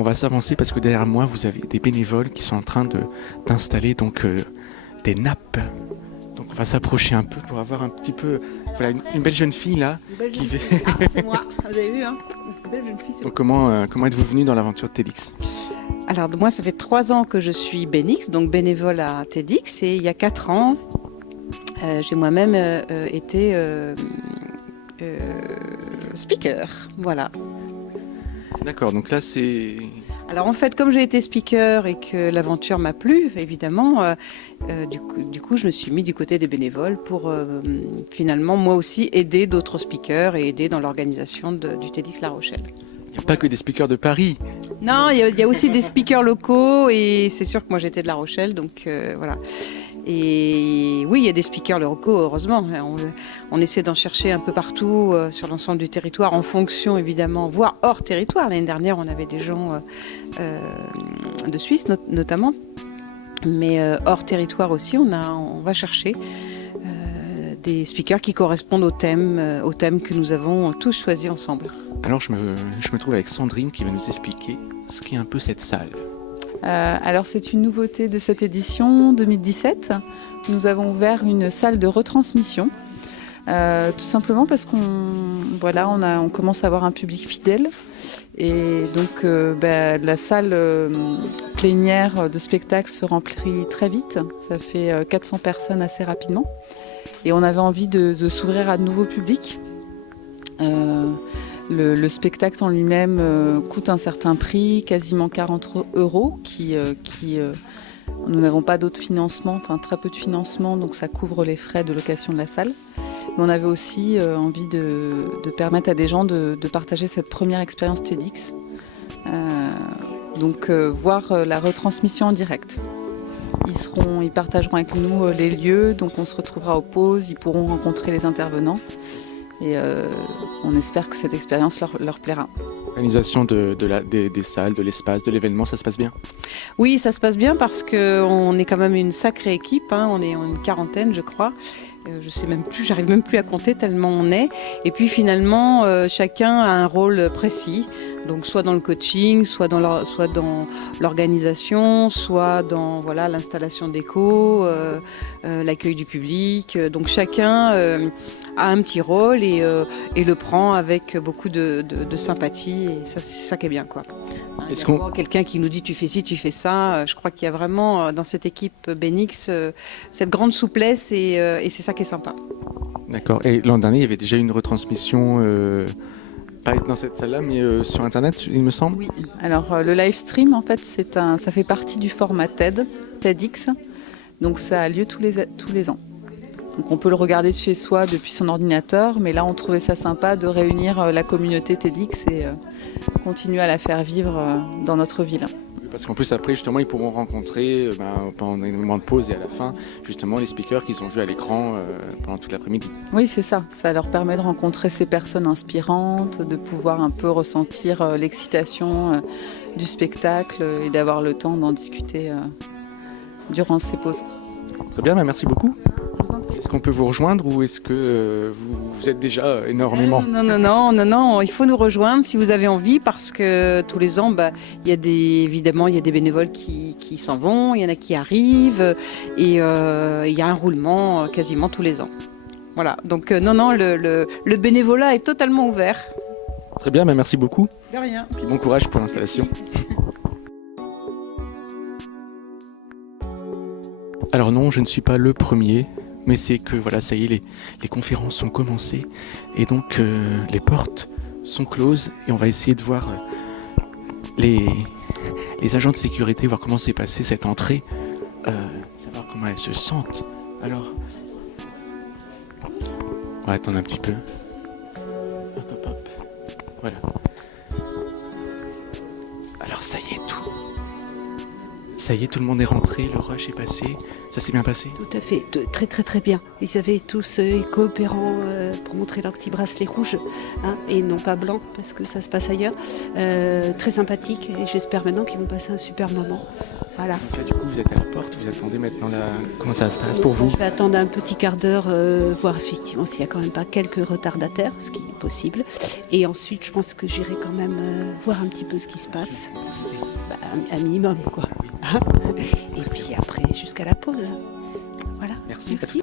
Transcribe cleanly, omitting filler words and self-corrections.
on va s'avancer parce que derrière moi, vous avez des bénévoles qui sont en train d'installer donc des nappes. Donc on va s'approcher un peu pour avoir un petit peu... Voilà, une belle jeune fille là. Qui fait... Ah, c'est moi, vous avez vu, hein, une belle jeune fille. Donc comment êtes-vous venu dans l'aventure de TEDx? Alors moi, ça fait 3 ans que je suis BENIX, donc bénévole à TEDx, et il y a 4 ans, j'ai moi-même été speaker, voilà. D'accord, donc là c'est... Alors en fait, comme j'ai été speaker et que l'aventure m'a plu, évidemment, du coup, je me suis mis du côté des bénévoles pour finalement, moi aussi, aider d'autres speakers et aider dans l'organisation du TEDx La Rochelle. Il n'y a pas que des speakers de Paris. Non, il y a aussi des speakers locaux et c'est sûr que moi j'étais de La Rochelle, donc voilà. Et oui, il y a des speakers locaux, heureusement. On essaie d'en chercher un peu partout sur l'ensemble du territoire, en fonction évidemment, voire hors territoire. L'année dernière, on avait des gens de Suisse notamment, mais hors territoire aussi, on va chercher des speakers qui correspondent au thème que nous avons tous choisi ensemble. Alors je me trouve avec Sandrine qui va nous expliquer ce qu'est un peu cette salle. Alors c'est une nouveauté de cette édition 2017. Nous avons ouvert une salle de retransmission, tout simplement parce on commence à avoir un public fidèle. Et donc la salle plénière de spectacle se remplit très vite. Ça fait 400 personnes assez rapidement. Et on avait envie de s'ouvrir à de nouveaux publics. Le spectacle en lui-même coûte un certain prix, quasiment 40 €, nous n'avons pas d'autres financements, enfin très peu de financement, donc ça couvre les frais de location de la salle. Mais on avait aussi envie de permettre à des gens de partager cette première expérience TEDx, voir la retransmission en direct. Ils partageront avec nous les lieux, donc on se retrouvera aux pauses, ils pourront rencontrer les intervenants. Et on espère que cette expérience leur plaira. L'organisation des salles, de l'espace, de l'événement, ça se passe bien? Oui, ça se passe bien parce qu'on est quand même une sacrée équipe, hein. On est une quarantaine, je crois. Je sais même plus, j'arrive même plus à compter tellement on est. Et puis finalement, chacun a un rôle précis. Donc soit dans le coaching, soit dans l'organisation, soit dans l'installation d'écho, l'accueil du public. Donc chacun a un petit rôle et le prend avec beaucoup de sympathie. Et ça, c'est ça qui est bien, quoi. Est-ce Il y a quelqu'un qui nous dit tu fais ci, tu fais ça. Je crois qu'il y a vraiment dans cette équipe BENIX cette grande souplesse et c'est ça qui est sympa. D'accord. Et l'an dernier, il y avait déjà une retransmission, pas dans cette salle-là, mais sur Internet, il me semble. Oui. Alors le live stream, en fait, ça fait partie du format TEDx. Donc ça a lieu tous les ans. Donc on peut le regarder de chez soi depuis son ordinateur, mais là on trouvait ça sympa de réunir la communauté TEDx et continuer à la faire vivre dans notre ville. Parce qu'en plus après justement ils pourront rencontrer pendant les moments de pause et à la fin justement les speakers qu'ils ont vus à l'écran pendant toute l'après-midi. Oui, c'est ça. Ça leur permet de rencontrer ces personnes inspirantes, de pouvoir un peu ressentir l'excitation du spectacle et d'avoir le temps d'en discuter durant ces pauses. Très bien, merci beaucoup. Je vous en prie. Est-ce qu'on peut vous rejoindre ou est-ce que vous êtes déjà énormément? Non, il faut nous rejoindre si vous avez envie parce que tous les ans, évidemment, il y a des bénévoles qui s'en vont, il y en a qui arrivent et il y a un roulement quasiment tous les ans. Voilà, donc le bénévolat est totalement ouvert. Très bien, merci beaucoup. De rien. Et bon courage pour l'installation. Alors non, je ne suis pas le premier, mais c'est que voilà, ça y est, les conférences ont commencé et donc les portes sont closes et on va essayer de voir les agents de sécurité, voir comment s'est passée cette entrée, savoir comment elles se sentent. Alors, on va attendre un petit peu. Hop, voilà. Alors ça y est, tout le monde est rentré, le rush est passé, ça s'est bien passé? Tout à fait, très très très bien. Ils avaient tous coopérants pour montrer leur petit bracelet rouge et non pas blanc parce que ça se passe ailleurs. Très sympathique et j'espère maintenant qu'ils vont passer un super moment. Voilà. Donc là, du coup, vous êtes à la porte, vous attendez maintenant comment ça se passe pour vous? Je vais attendre un petit quart d'heure, voir effectivement s'il n'y a quand même pas quelques retardataires, ce qui est possible. Et ensuite, je pense que j'irai quand même voir un petit peu ce qui se passe. Bah, un minimum, quoi. Et puis après, jusqu'à la pause. Voilà. Merci. Merci.